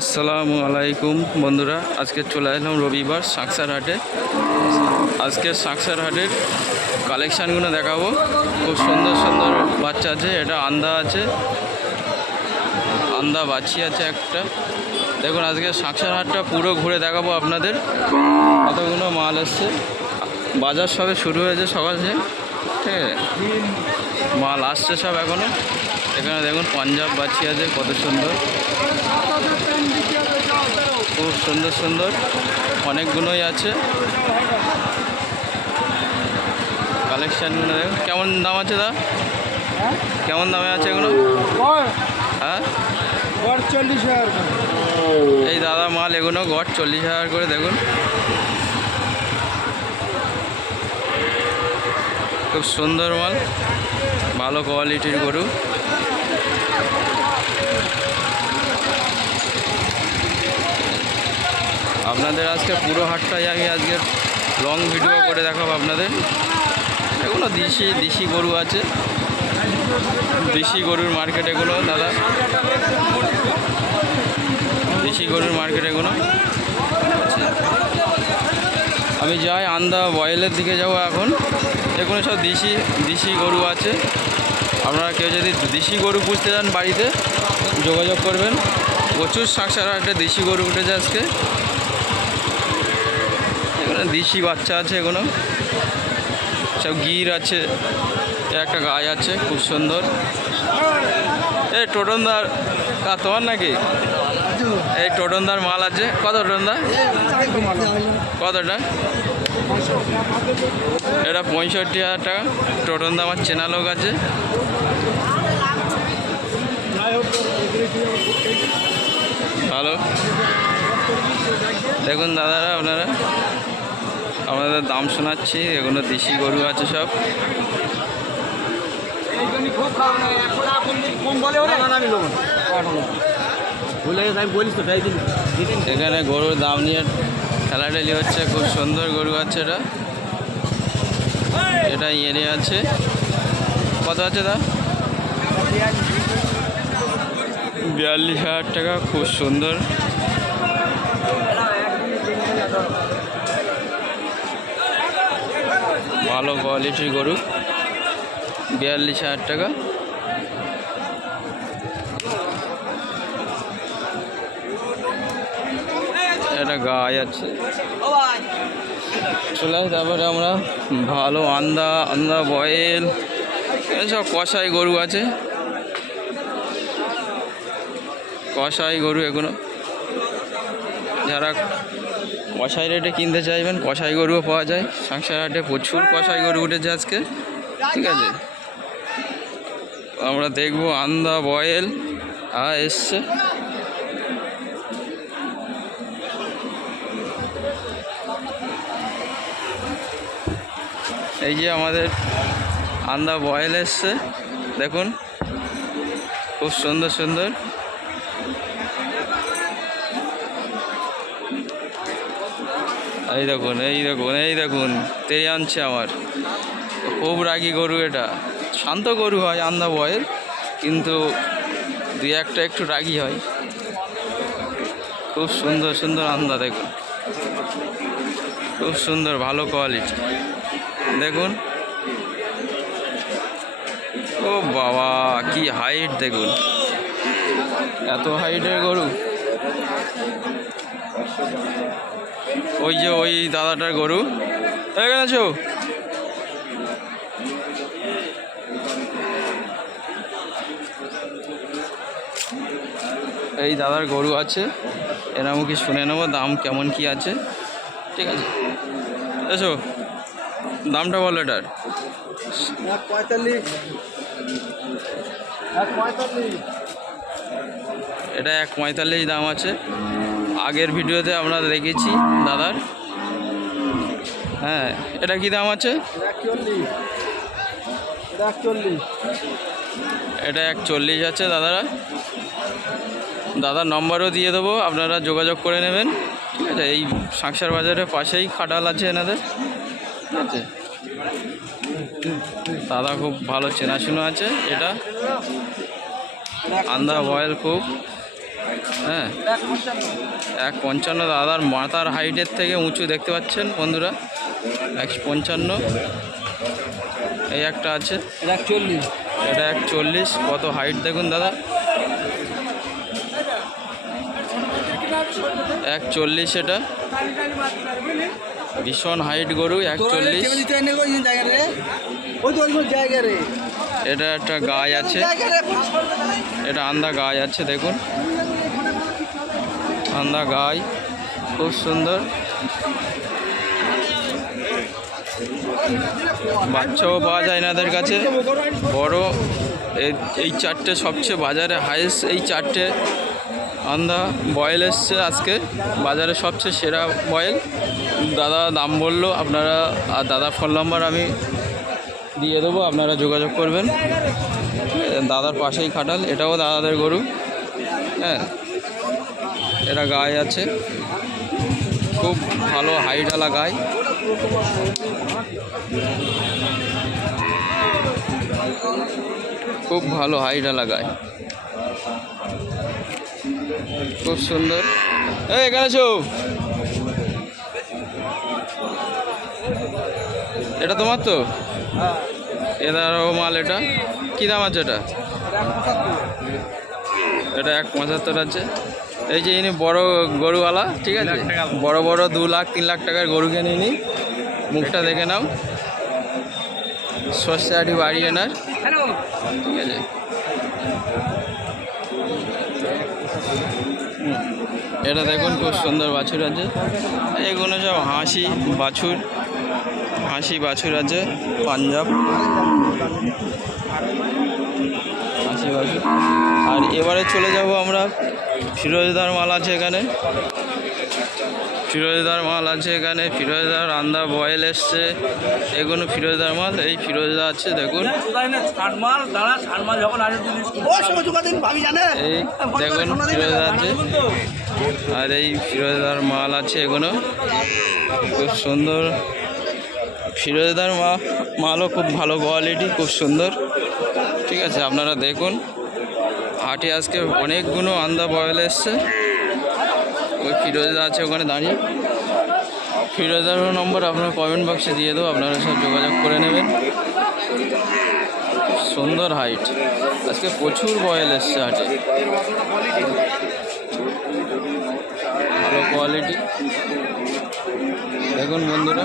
আসসালামু আলাইকুম বন্ধুরা, আজকে চলে এলাম রবিবার শাকসার হাটে। আজকে শাকসার হাটের কালেকশানগুলো দেখাবো। খুব সুন্দর সুন্দর বাচ্চা আছে। এটা আন্দা আছে, আন্দা বাচ্চি আছে একটা। দেখুন আজকে শাকসার হাটটা পুরো ঘুরে দেখাবো আপনাদের। কতগুলো মাল এসছে, বাজার সবে শুরু হয়েছে সকাল থেকে, ঠিক আছে। মাল আসছে সব এখনও। এখানে দেখুন পাঞ্জাব বাচ্চি আছে, কত সুন্দর, খুব সুন্দর সুন্দর অনেকগুলোই আছে। কালেকশানগুলো দেখুন কেমন দাম আছে। কেমন দামে আছে এগুলো? হ্যাঁ, 40,000। এই দাদা মাল এগুলো গড় 40,000 করে। দেখুন খুব সুন্দর মাল, ভালো কোয়ালিটির গরু। আপনাদের আজকে পুরো হাটটাই আমি আজকে লং ভিডিও করে দেখাবো আপনাদের। এগুলো দেশি গরু আছে, দেশি গরুর মার্কেট এগুলো দাদা, দেশি গরুর মার্কেট এগুলো। আমি যাই আন্দা বয়েলের দিকে যাব এখন। এগুলো সব দেশি গরু আছে। আপনারা কেউ যদি দেশি গরু পুষতে চান বাড়িতে যোগাযোগ করবেন। প্রচুর শাকসার হাটে দেশি গরু উঠেছে আজকে। এখানে দেশি বাচ্চা আছে, এগুলো সব গির আছে। একটা গাই আছে খুব সুন্দর। এই টোটনদার তোমার নাকি? এই টোটনদার মাল আছে। কত টোটনদা? কতটা? এটা 65,000 টাকা। টোটনদা আমার চেনা লোক আছে। ভালো। দেখুন দাদারা, আপনারা আমাদের দাম শোনাচ্ছি। এগুলো দেশি গরু আছে সব। এখানে গরুর দাম নিয়ে ঠেলাঠেলি হচ্ছে। খুব সুন্দর গরু আছে। এটা এনে আছে। কত আছে দা? 42,000 টাকা। খুব সুন্দর। ভালো কোয়ালিটির গরু, 42,000 টাকা। একটা গাই আছে। চলে আসে। তারপরে আমরা ভালো আন্দা বয়েল সব কষাই গরু আছে। কষাই গরু এগুলো, যারা কষাই রেটে কিনতে চাইবেন কষাই গরুও পাওয়া যায়। শাকসার হাটে প্রচুর কষাই গরু উঠেছে আজকে, ঠিক আছে। আমরা দেখবো আন্দা বয়েল এসছে। এই যে আমাদের আন্দা বয়েল এসছে, দেখুন খুব সুন্দর সুন্দর। এই দেখুন তেড়ে আনছে আমার। খুব রাগী গরু। এটা শান্ত গরু হয় আন্দা বয়েল, কিন্তু দুই একটা একটু রাগী হয়। খুব সুন্দর সুন্দর আন্দা, দেখুন খুব সুন্দর, ভালো কোয়ালিটি। দেখুন, ও বাবা কি হাইট দেখুন, এত হাইটের গরু। ওই যে ওই দাদাটার গরু এখানে আছো। এই দাদার গরু আছে, এরকম কি শুনে নেবো দাম কেমন কি আছে, ঠিক আছে। এসো, দামটা বলো এটার। 45। এটা 145 দাম আছে। আগের ভিডিওতে আমরা দেখেছি দাদার। হ্যাঁ, এটা কি দাম আছে? এটা 140 আছে দাদারা। দাদার নম্বরও দিয়ে দেবো, আপনারা যোগাযোগ করে নেবেন, ঠিক আছে। এই শাকসার বাজারের পাশেই খাটাল আছে এনাদের, ঠিক আছে। দাদা খুব ভালো চেনাশোনা আছে। এটা আন্দা বয়েল খুব হ্যাঁ 1.55 দাদার মাথার হাইটের থেকে উঁচু দেখতে পাচ্ছেন বন্ধুরা। 1.55। এই একটা আছে 140। এটা 1.40। কত হাইট দেখুন দাদা, 1.40। এটা ভীষণ হাইট গরু, 1.40। এটা একটা গায়ে আছে, এটা আন্দা গায়ে আছে দেখুন, আন্দা গায়ে খুব সুন্দর। বাচ্চাও পাওয়া যায় এনাদের কাছে বড়। এই চারটে সবচেয়ে বাজারে হাইয়েস্ট, এই চারটে আন্দা বয়েল এসছে আজকে বাজারে সবচেয়ে সেরা বয়েল। দাদা দাম বললো, আপনারা আর দাদার ফোন নাম্বার আমি দিয়ে দেবো, আপনারা যোগাযোগ করবেন। দাদার পাশেই খাটাল, এটাও দাদাদের গরু। হ্যাঁ এটা গায়ে আছে, খুব ভালো হাইটওয়ালা গায়ে। খুব ভালো হাইটওয়ালা গায়ে, খুব সুন্দর। এই এখানে আছো, এটা তোমার তো? এদারও মাল। এটা কী দাম আছে? এটা 1.75 আছে। এই যে ইনি বড় গরুওয়ালা, ঠিক আছে, বড় বড় 2 লাখ 3 লাখ টাকার গরু কিনে ইনি। মুখটা দেখে নাও, সর্ষে বাড়ি এনার, ঠিক আছে। এটা দেখুন খুব সুন্দর বাছুর আছে। এগুলো সব হাসি বাছুর, হাসি বাছুর আছে, পাঞ্জাব হাসি বাছুর। আর এবারে চলে যাব আমরা, ফিরোজদার মাল আছে এখানে, ফিরোজদার মাল আছে এখানে। ফিরোজদার আন্দা বয়েল এসছে, এগুলো ফিরোজদার মাল। এই ফিরোজদা আছে দেখুন, এই দেখুন ফিরোজদা আছে। আর এই ফিরোজদার মাল আছে এগুলো, খুব সুন্দর। ফিরোজদার মালও খুব ভালো কোয়ালিটি, খুব সুন্দর, ঠিক আছে। আপনারা দেখুন, হাটে আজকে অনেকগুলো আন্দা বয়েল এসছে। ওই ফিরোজদা আছে ওখানে দাঁড়িয়ে। ফিরোজদার নম্বর আপনার কমেন্ট বক্সে দিয়ে দেবো, আপনারা সব যোগাযোগ করে নেবেন। সুন্দর হাইট, আজকে প্রচুর বয়েল এসছে হাটে, ভালো কোয়ালিটি। দেখুন বন্ধুরা,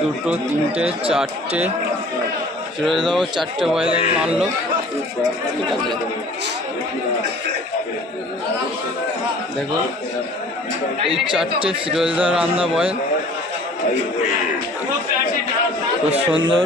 2 3 4টে ফিরোজদাও 4টে বয়েল মারলো, ঠিক আছে। দেখুন এই 4টে ফিরোজদার আন্দা বয়েল, খুব সুন্দর।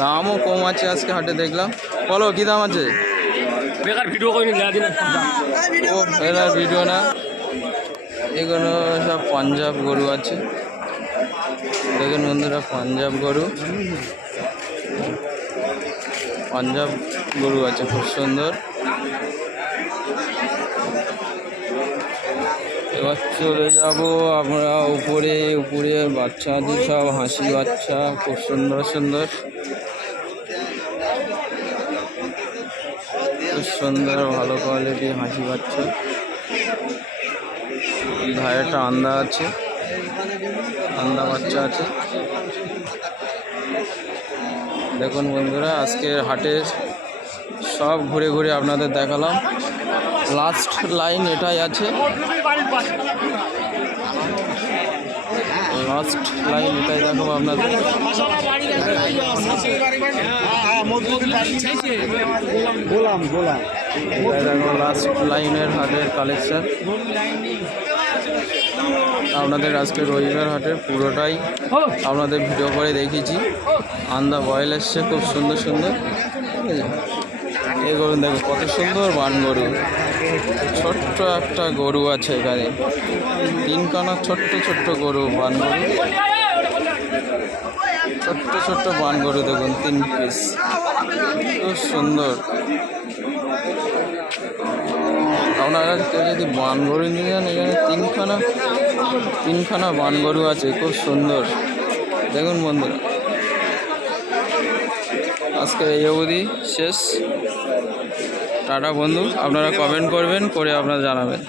দামও কম আছে আজকে হাটে দেখলাম। বলো কি দাম আছে? বেকার ভিডিও করিনি, ও এনার ভিডিও না, এগুলো সব পাঞ্জাব গরু আছে। দেখুন বন্ধুরা, পাঞ্জাব গরু, পাঞ্জাব গরু আছে, খুব সুন্দর। এবার চলে যাব আমরা উপরে। উপরে বাচ্চা আছে সব হাসি বাচ্চা, খুব সুন্দর সুন্দর, খুব সুন্দর ভালো কোয়ালিটি হাসি বাচ্চা। ধারে একটা আন্দা আছে, আন্দা বাচ্চা আছে। দেখুন বন্ধুরা, আজকের হাটের সব ঘুরে ঘুরে আপনাদের দেখালাম। লাস্ট লাইন এটাই আছে, লাস্ট লাইন এটাই দেখাবো আপনাদের। দেখো লাস্ট লাইনের হাটের কালেকশন আপনাদের আজকে রবিবার হাটের পুরোটাই আপনাদের ভিডিও করে দেখিয়েছি। আন্দা বয়েল এসছে খুব সুন্দর সুন্দর, ঠিক আছে। এই গরু দেখো কত সুন্দর বান গরু, ছোট্ট একটা গরু আছে এখানে, 3 কানা ছোট্ট ছোট্ট গরু, বান গরু, ছোট্ট ছোট্ট বান গরু দেখুন, 3 পিস, খুব সুন্দর। আপনারা কেউ যদি বান গরু নিয়ে যান, এখানে 3খানা বান গরু আছে, খুব সুন্দর। দেখুন বন্ধুরা, আজকের এই অবধি শেষ। টাটা বন্ধু, আপনারা কমেন্ট করবেন, করে আপনারা জানাবেন।